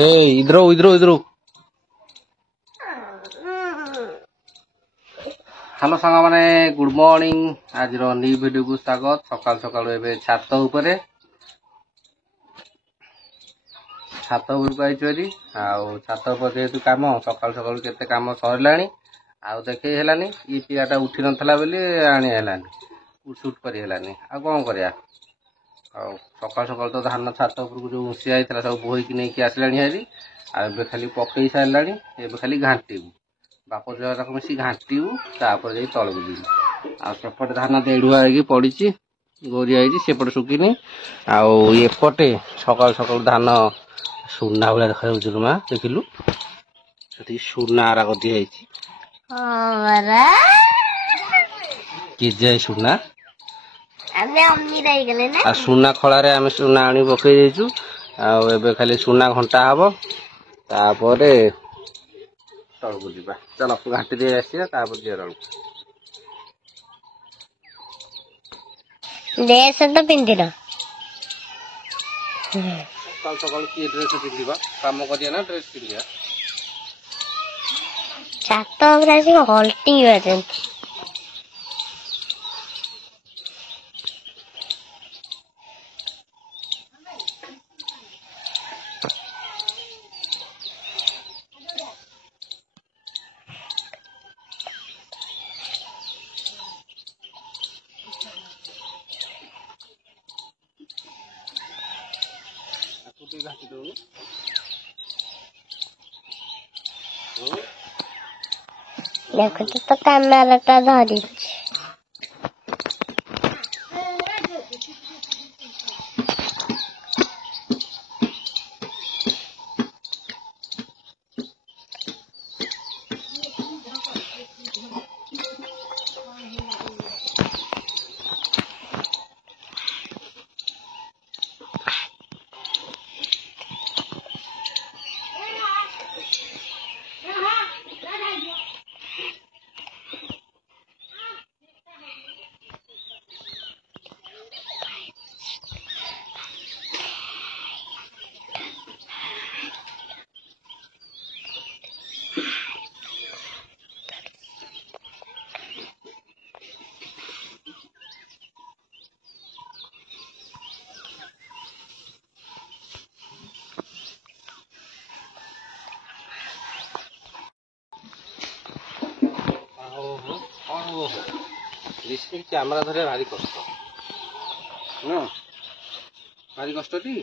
इधर इधर इधर हेलो सांग माने गुड मॉर्निंग आज न्यू वीडियो को स्वागत सकाल सकाल एबे छात ऊपर आइछरी आउ छात ऊपर जेतु काम सकाल सकाल केते काम सरलानी आउ देखै हेलानी ई पियाटा उठी नथला बेली आनी हेलानी शूट करी हेलानी आ कोन करया आउ सकाल सकाल तो धान छात ऊपर को जो उसी आइतला सब बोही कि नै कि आसलानी हेरी आ एबे खाली पकई सारलानी एबे खाली घांटीबू बाप जो रकम मिसी घांटीबू तापर जाई तळबू जी आ सेपटे धान देडुआ कि पड़ीची गोरी आइची सेपटे सुकिनी आउ एपटे सकाल सकाल धान सुना भले देखा जाउछ मा देखिलु सेठी सुना आरा गदी आइची हां कि जे सुना आमे अम्मी रही गेले ना आ सुना खळा रे आमे सुना आनी पकई देइछु आ एबे खाली सुना घंटा हबो तापरे तळबू जीबा चलो घाटी दे आसिया तापर जेरल ड्रेस तो पिंदिरा सकाल सकाल की ड्रेस पिंदिबा काम करिया ना ड्रेस पिंदिया छात ऊपर आसी हल्टी बजन घाटी दो देखो तो कैमरा टा धरी रिस्क कैमरा धरे भारी कष्ट ना भारी कष्ट टी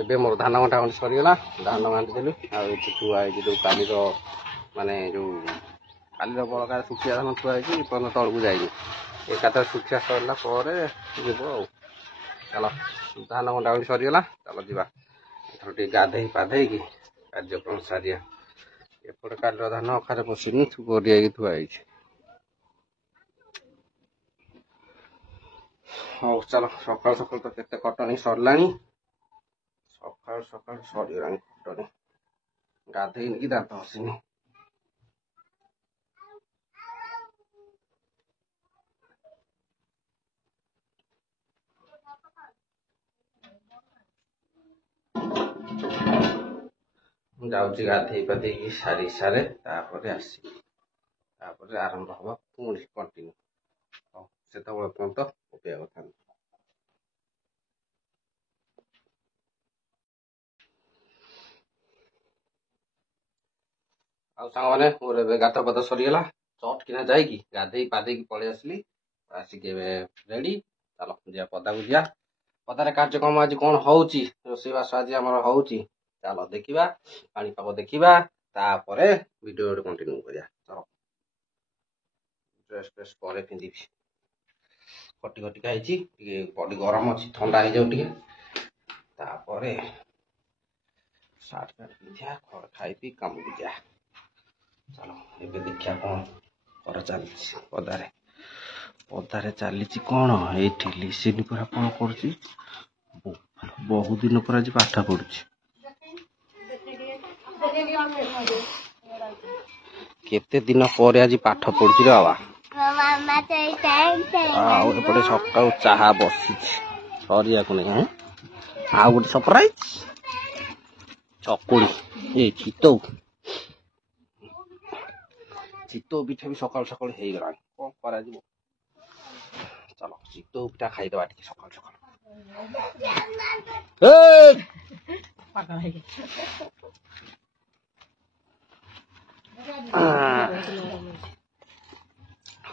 एबे मोर धान घंटा खंड सरीगला धान घाटी देलु आठुआ जो काली माने जो काली बड़का सुखिया धान थुआ तलू जाइए एकातर सुखिया सरला जीव चलो धान घंटा खंड सरीगला चलो जीवा टे गाधे पाधे कि कार्यक्रम सारिया एपटे काली धान अखारे पशुनी गोरिया थुआई हाँ चलो सकाल सकाल तो केते कटनी सरलानी सकाल सकाल सरीगलानी कटनी गाधे कि दांत हसिनी जाऊँगी गाधे पाधे सारी सारे आसी आरंभ हम पुणी कंटिन्यू से पर्यंत अपेक्षा कथा सांग मैंने मोर गात पात सरीगला चट किना जाकि गाधे पाधे पलि आसली आसिक रेडी चलो जा पदा को जा पदार कार्यक्रम आज कौन होची रोषेईवास आज आम हो चलो देखा पापाग देखा तापर वीडियो कंटिन्यू करिया चलो ड्रेस फ्रेस पर पिंधि कटी कटी खाई बॉडी गरम अच्छी ठंडा हो जाऊ सार्ट पैंट पिंधा खाई पी कम जा चलो ଏବେ ଦେଖିବା କ'ଣ କରା ଚାଲିଛି ପଦାରେ ପଦାରେ ଚାଲିଛି କ'ଣ ଏଇଠି ଲିସିନ୍ ପୁରା କ'ଣ କରୁଛି ବହୁତ ଦିନ ପରେ ଆଜି ପାଠ ପଢୁଛି କେତେ ଦିନ ପରେ ଆଜି ପାଠ ପଢୁଛି ରେ ବାବା ଆଉ ଏପଟେ ସକାଳୁ ଚାହା ବସିଛି ସରିବାକୁ ନାହିଁ ଆଉ ଗୋଟେ ସରପ୍ରାଇଜ ଚକୁଳି ଏ ଚିତଉ ପିଠା ବି ସକାଳୁ ସକାଳୁ ହେଇଗଲାଣି କ'ଣ କରାଯିବ ଚलो ଚିତଉ ପିଠା ଖାଇଦେବା ଟିକେ ସକାଳୁ ସକାଳୁ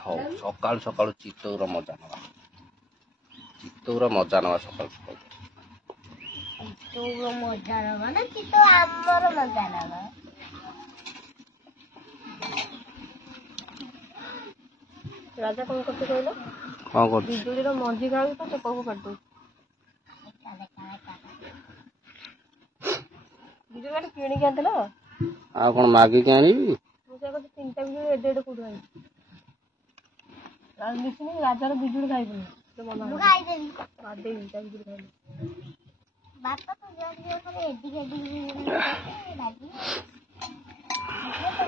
ହଉ ସକାଳୁ ସକାଳୁ ଚିତଉର ମଜା ନେବା ସକାଳୁ ସକାଳୁ ଚିତଉର ମଜା ନେବା ନା ଚିତଉ ଆମର ମଜା ନେବା ରାଜା କ'ଣ କରୁଛି କହିଲ କ'ଣ କରୁଛି ବିଜୁଳିର ମଞ୍ଜି ଖାଉଛି ତ ଚୋପାକୁ କାଟୁ ବିଜୁଳି କାଟି କିଣିକି ଆଣିଥିଲା ଆଉ କ'ଣ ମାଗିକି ଆଣିବି ମୁଁ ସେ କଥା 3ଟା ବିଜୁଳି ଏଡେ ଏଡେ କୋଉଠୁ ଆଣିବି ମିଶିନି ରାଜାର ବିଜୁଳି ଖାଇବୁନି ମୁଁ ଖାଇଦେବି ବାଦେବି ତା ବିଜୁଳି ଖାଇବି ବାପା ତ ଜଲ୍ଦି କରି ଏଡିକି ଏଡିକି ଲାଗି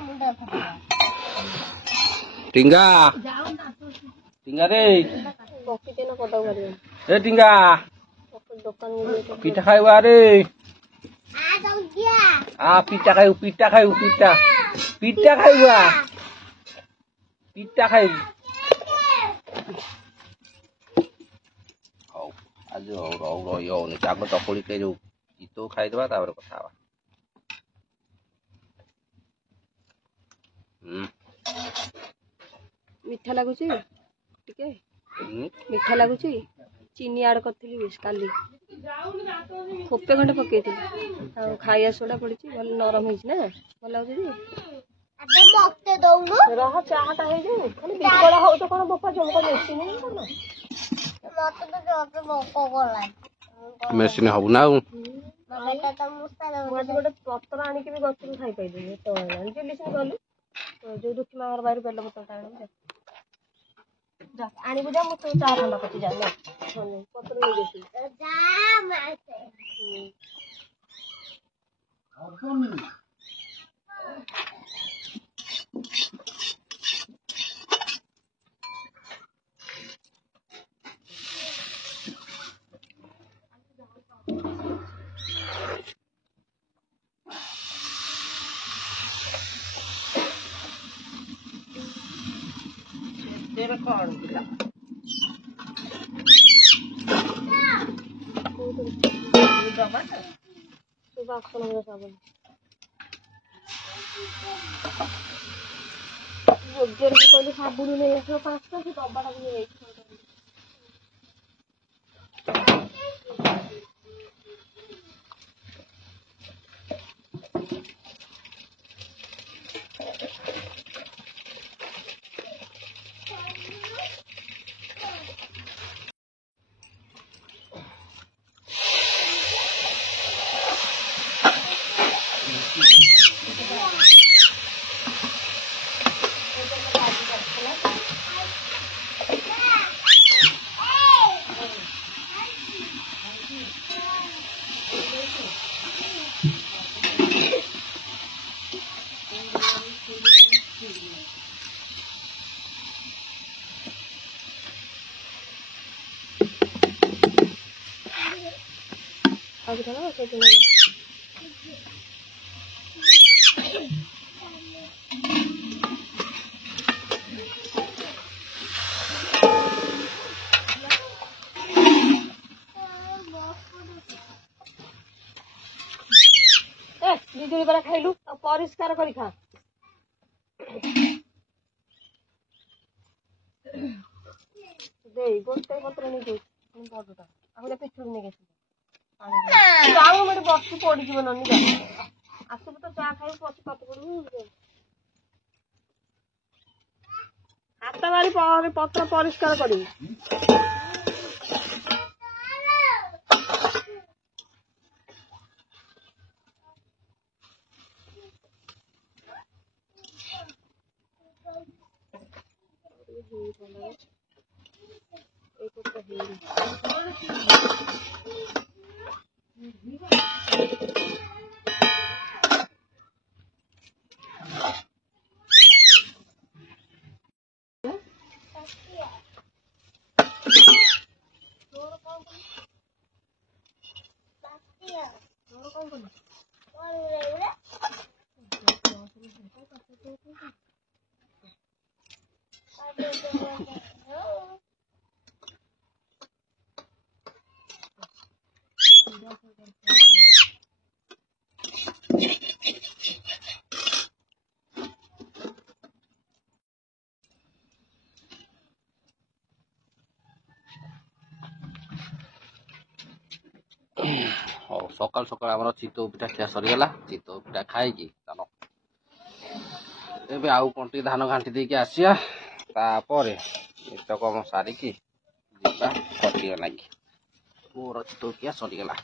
ମୁଣ୍ଡ ଫାଟିଲା ଟିଙ୍ଗା ରେ ପକିଟେ ନା ପଦାକୁ ବାହାରିବ ଏ ଟିଙ୍ଗା ଦୋକାନ ପିଠା ଖାଇବା ରେ ପିଠା ଖାଇବୁ ପିଠା ଖାଇବୁ ପିଠା ଖାଇବୁ ହଉ ଆଜି ରହି ହଉନି ଆଗ ଚକୁଳି କେ ଯୋଉ ଚିତଉ ଖାଇଦେବା ତାପରେ କଥା ହବା ମିଠା ଲାଗୁଛି ଟିକେ ମିଠା ଲାଗୁଛି ଚିନି ଆଡ୍ କରିଥିଲି କାଲି ଖୋପେ ଖଣ୍ଡେ ପକେଇଥିଲି ଆଉ ଖାଇବା ସୋଡା ପଡିଛି ଭଲ ନରମ ହେଇଛି ନା ଭଲ ଲାଗୁଛି ମତେ ଦଉନୁ ରହ ଚାହାଟା ହେଇଯାଉ ଖାଲି ବିକଳ ହଉଛ କ'ଣ ବୋପା ଜମକ ମେସିନ୍ ମେସିନ୍ ହବୁ ନା ଆଉ ମୁଁ ଆଜି ଗୋଟେ ପତ୍ର ଆଣିକି ବି ଗଛରୁ ଖାଇପାରିଲିନି ଏତେବେଳେ ଲିସିନ୍ କଲୁ ଯୋଉ ଦୁଃଖୀ ମାଙ୍କର ବାହାରୁ ବେଲ ପତ୍ରଟା ଆଣିବୁ ଯା ମୁଁ ତୋ ଚା ଥଣ୍ଡା କରିଛି ଯା ପତ୍ର ନେଇକି କହିଲି ସାବୁନ ନେଇ ଆସିବ 5ଟା ସେ ଡବାଟା ବି ନେଇଯାଇଛି ଆଉ କଣ ସେଇଠି ବିଜୁଳି ପରା ଖାଇଲୁ ପରିଷ୍କାର କରି ଖା ଦେଇ ଗୋଟେ ପତ୍ର ନେଇକି ବଡଟା ଆଉ ଗୋଟେ ପିଛୁଡ଼ି ନେଇକି ଆସିବୁ ଯାଉ ଗୋଟେ ବସି ପଡିଯିବ ନନି ଆସିବୁ ତ ଚା ଖାଇବୁ ବସି ପାଠ ପଢିବୁ ହାତ ମାରି ପତ୍ର ପରିଷ୍କାର କରିବୁ ହଉ ସକାଳୁ ସକାଳୁ ଆମର ଚିତଉ ପିଠା ଖିଆ ସରିଗଲା। ଚିତଉ ପିଠା ଖାଇକି ଚାଲ ଏବେ ଆଉ କ'ଣ ଟିକେ ଧାନ ଘାଣ୍ଟି ଦେଇକି ଆସିବା, ତାପରେ ନିତ୍ୟକର୍ମ ସାରିକି ଯିବା ଖଟିବା ଲାଗି। ମୋର ଚିତଉ ଖିଆ ସରିଗଲା।